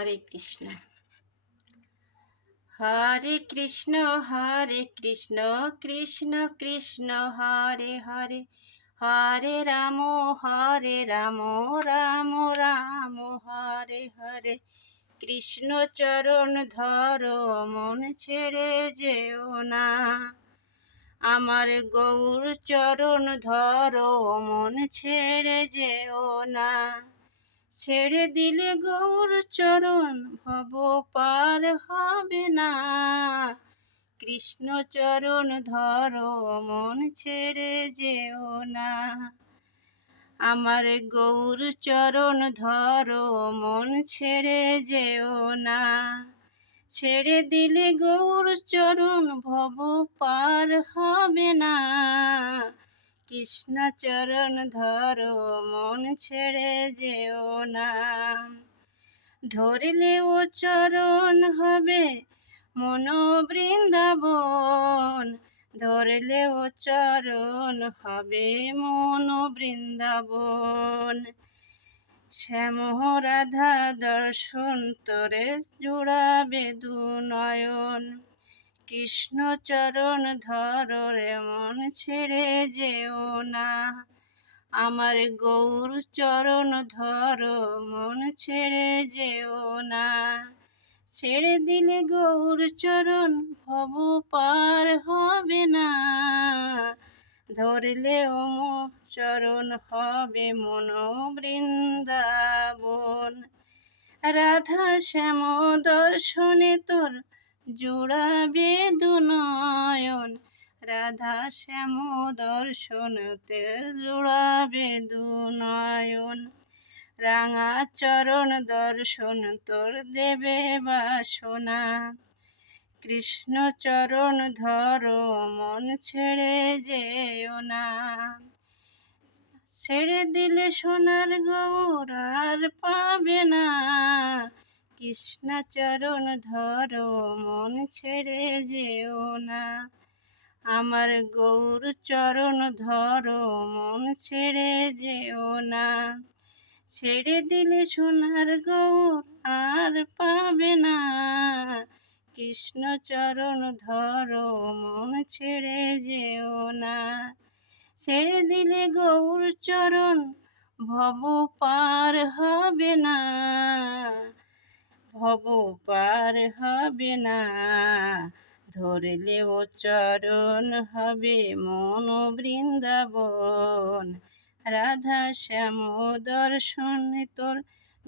হরে কৃষ্ণ। হরে কৃষ্ণ কৃষ্ণ কৃষ্ণ হরে হরে, হরে রাম রাম রাম হরে হরে। কৃষ্ণ চরণ ধরো, মন ছেড়ে যেও না। আমার গৌর চরণ ধরো, মন ছেড়ে যেও না। ছেড়ে দিলে গৌর চরণ ভব পার হবে না। কৃষ্ণ চরণ ধরো, মন ছেড়ে যেও না। আমার গৌর চরণ ধরো, মন ছেড়ে যেও না। ছেড়ে দিলে গৌর চরণ ভব পার হবে না। কৃষ্ণ চরণ ধরো, মন ছেড়ে যেও না। ধরলে ও চরণ হবে মন বৃন্দাবন, ধরলে ও চরণ হবে মন বৃন্দাবন। শ্যাম রাধা দর্শন তোরে জুড়াবে দু নয়ন। কৃষ্ণ চরণ ধরো রে, মন ছেড়ে যেও না। আমার গৌর চরণ ধরো, মন ছেড়ে যেও না। ছেড়ে দিলে গৌর চরণ ভব পার হবে না। ধরলে ও চরণ হবে মন বৃন্দাবন। রাধা শ্যাম দর্শনে তোর জোড়াবে দু নয়ন। রাধা শ্যাম দর্শনতে জোড়াবে দু নয়ন। রাঙা চরণ দর্শন তোর দেবে বাসনা। কৃষ্ণ চরণ ধরো, মন ছেড়ে যেও না। ছেড়ে দিলে সোনার গৌর আর পাবে না। কৃষ্ণ চরণ ধরো, মন ছেড়ে যেও না। আমার গৌর চরণ ধরো, মন ছেড়ে যেও না। ছেড়ে দিলে সোনার গৌর আর পাবে না। কৃষ্ণ চরণ ধরো, মন ছেড়ে যেও না। ছেড়ে দিলে গৌর চরণ ভব পার হবে না। ভব পার হবে না। ধরলে ও চরণ হবে মন বৃন্দাবন। রাধা শ্যাম দর্শনে তোর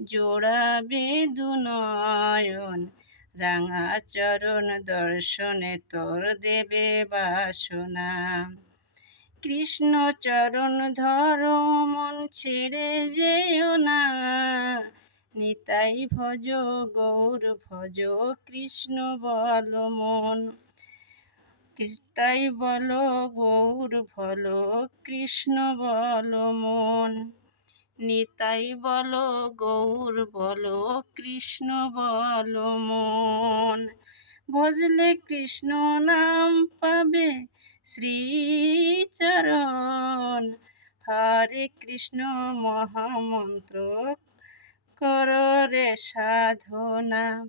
জোড়াবে দু নয়ন। রাঙা চরণ দর্শনে তোর দেবে বাসনা। কৃষ্ণ চরণ ধরো, মন ছেড়ে যেও না। নিতাই ভজ গৌর ভজ, কৃষ্ণ বল মন। তাই বলো গৌর বলো, কৃষ্ণ বল মন। নিতাই বলো গৌর বলো, কৃষ্ণ বল মন। ভজলে কৃষ্ণ নাম পাবে শ্রীচরণ। হরে কৃষ্ণ মহামন্ত্র কর রে সাধনা।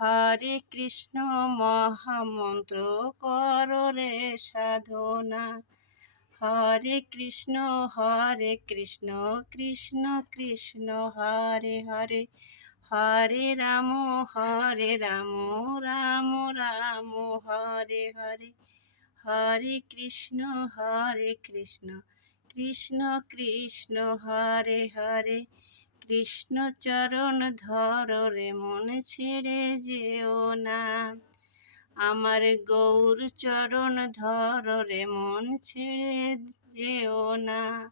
হরে কৃষ্ণ মহামন্ত্র কর রে সাধনা। হরে কৃষ্ণ কৃষ্ণ কৃষ্ণ হরে হরে, হরে রাম রাম রাম হরে হরে। হরে কৃষ্ণ কৃষ্ণ কৃষ্ণ হরে হরে। কৃষ্ণ চরণ ধর রে, মন ছেড়ে যেও না। আমার গৌর চরণ ধর রে, মন ছেড়ে যেও না।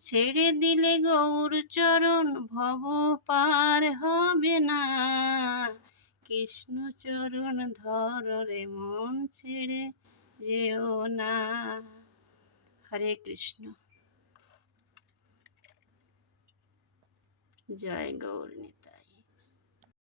ছেড়ে দিলে গৌর চরণ ভব পার হবে না। কৃষ্ণ চরণ ধর রে, মন ছেড়ে যেও না। হরে কৃষ্ণ। জয় গৌর নিতাই।